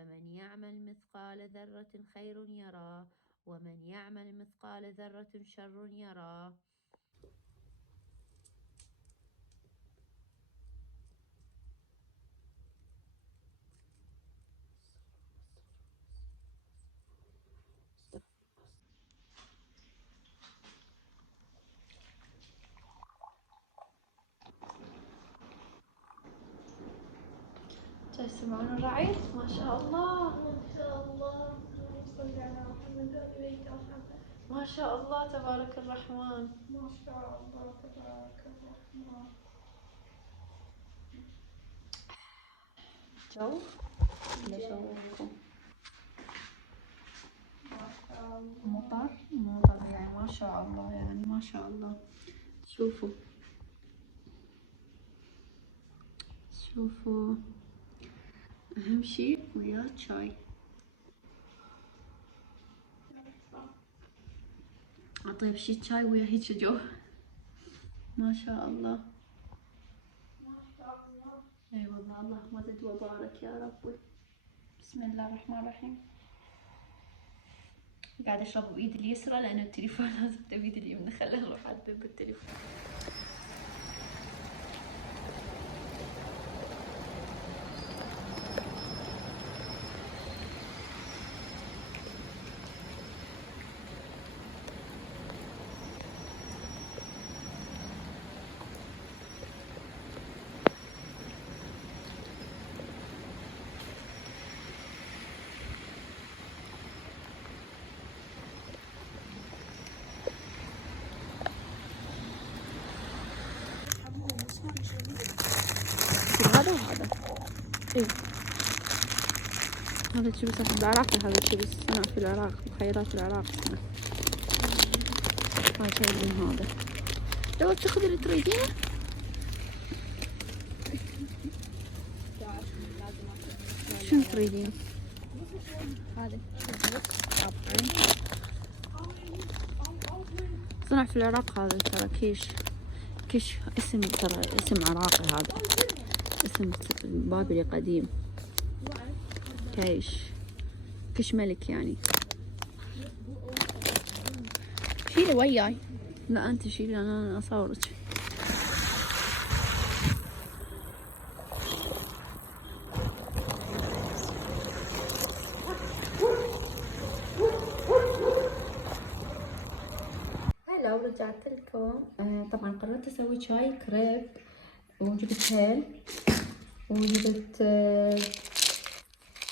فمن يعمل مثقال ذرة خير يرى ومن يعمل مثقال ذرة شر يرى. تسمعون الرعد؟ ما شاء الله ما شاء الله. صل على محمد وآل بيت محمد. ما شاء الله تبارك الرحمن. ما شاء الله تبارك الرحمن. جو ولا جوكم؟ ما شاء الله. مطر يعني ما شاء الله، يعني ما شاء الله. شوفوا شوفوا، أهم شي وياه شاي. أطيب شي شاي ويا هيك جو. ما شاء الله. ما شاء الله. اي والله، اللهم زد وبارك يا ربي. بسم الله الرحمن الرحيم. قاعدة اشرب بايدي اليسرى لانه التليفون لازم بايدي اليمنى. خلينا نروح اعدل بالتليفون. هذا وهذا. اي هذا الشي بس بالعراق، هذا الشي بس صنع في العراق، بخيرات العراق صنع. هاي جايبين هذا. لو تاخذ اللي تريدينه. شنو تريدين؟ هذا صنع في العراق هذا ترى. كيش اسم، ترى اسم عراقي هذا، اسم بابلي قديم. كيش ملك يعني. شيلي وياي. لا انت شيلي، انا اصورك. هلا ورجعت لكم. طبعا قررت اسوي شاي كريب، وجبت هيل، وجبت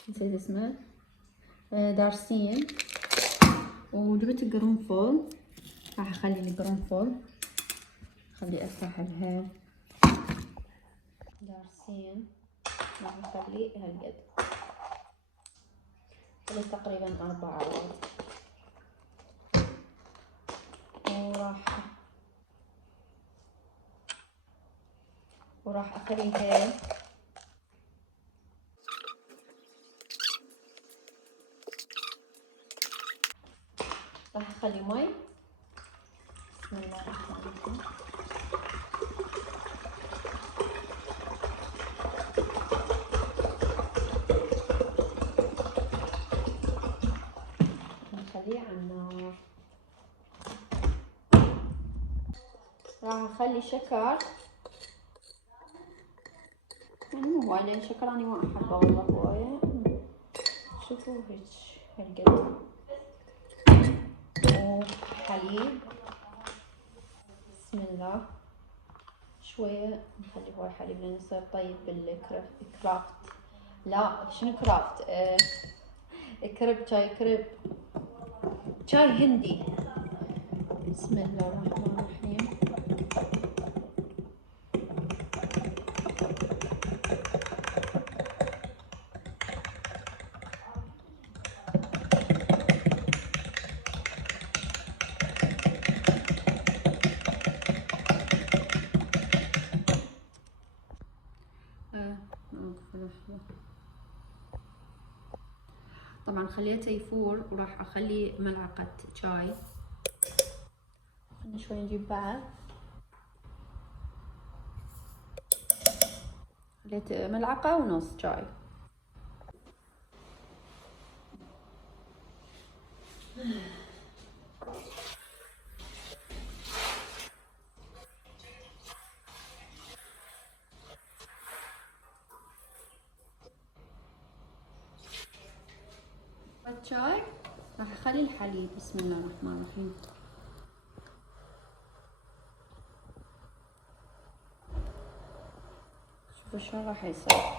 نسيت اسمه، دارسين، وجبت القرنفل. راح اخلي القرنفل، خلي افتح الهيل. دارسين راح اخلي هالقد، خلي تقريبا 4 عواد. وراح اخلي الهيل. راح اخلي مي. بسم الله الرحمن الرحيم. نخليه على النار. راح اخلي شكر، يعني مو هواي لان شكر اني ما احبه والله هواية. شوفوا هيك هالقد. وحليب. بسم الله. شوية نخلي هواي حليب لأنه يصير طيب بالكرافت. لا شنو كرافت؟ كريب، شاي كريب، شاي هندي. بسم الله الرحمن الرحيم. طبعا خليته يفور، وراح اخلي ملعقة شاي. خلينا شوي نجيب بعد. خليت ملعقة ونص شاي. الشاي راح اخلي الحليب. بسم الله الرحمن الرحيم. شوفوا شو راح يصير.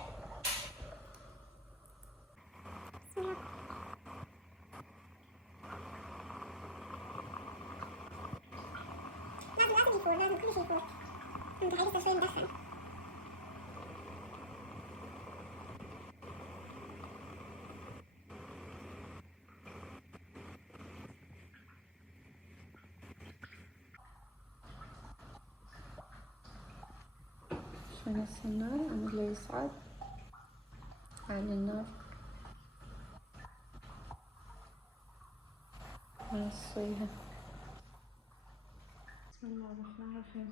لازم يفور، لازم كل شيء يفور. انت هاي لسه شوي مدخن. عشان السنار أعمل له يصعد على النار. ونصيها. بسم الله الرحمن الرحيم.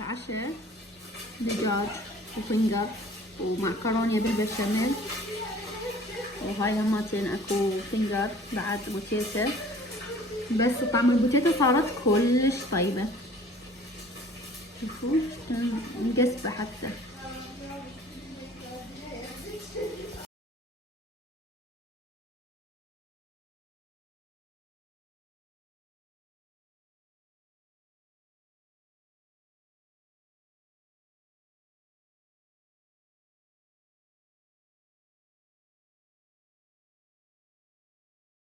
عشاء دجاج وفنجر ومعكرونة بالبشاميل، وهاي همتين اكو فنجر بعد بوتيتا. بس طعم البوتيتا صارت كلش طيبة. شوفوا مقسبة حتى.